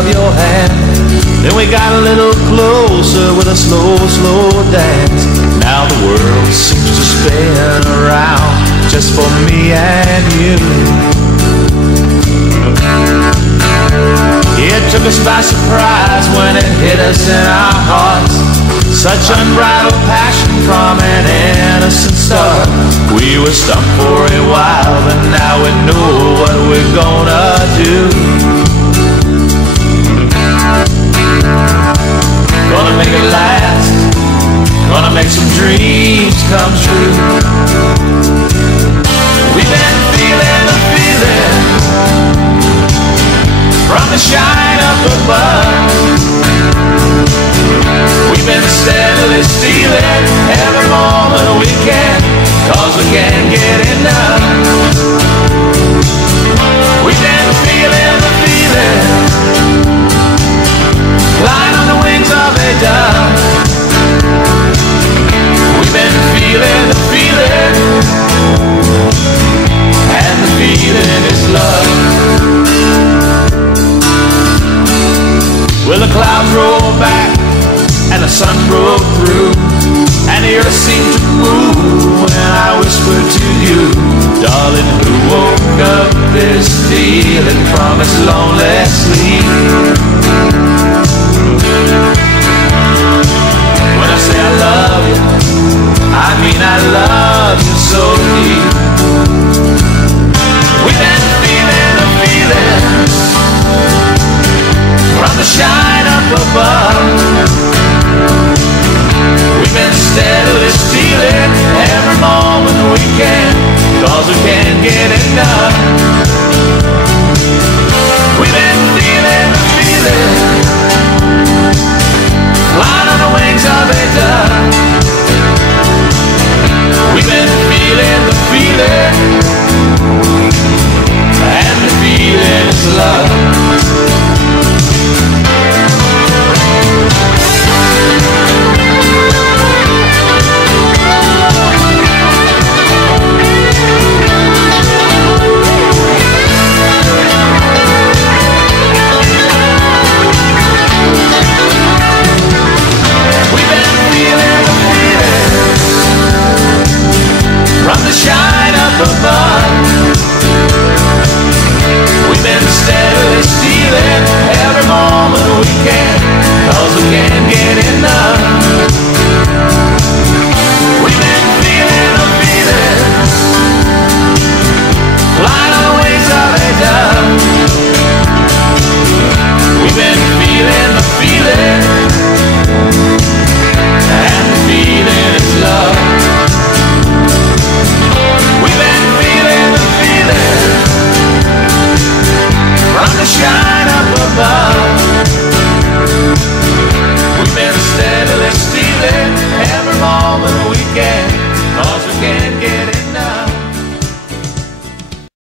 of your hand. Then we got a little closer with a slow, slow dance. Now the world seems to spin around just for me and you. It took us by surprise when it hit us in our hearts. Such unbridled passion from an innocent start. We were stumped for a while, but now we know what we're gonna do. Gonna make it last, gonna make some dreams come true. We've been feeling the feeling from the shine up above. We've been steadily stealing every moment we can, 'cause we can't get enough. We've been feeling the feeling, flying on the wings of a dove. We've been feeling the feeling, and the feeling is love. Well, the clouds rolled back and the sun broke through, and the earth seemed to move when I whispered to you. Darling, who woke up this feeling from its lonely sleep?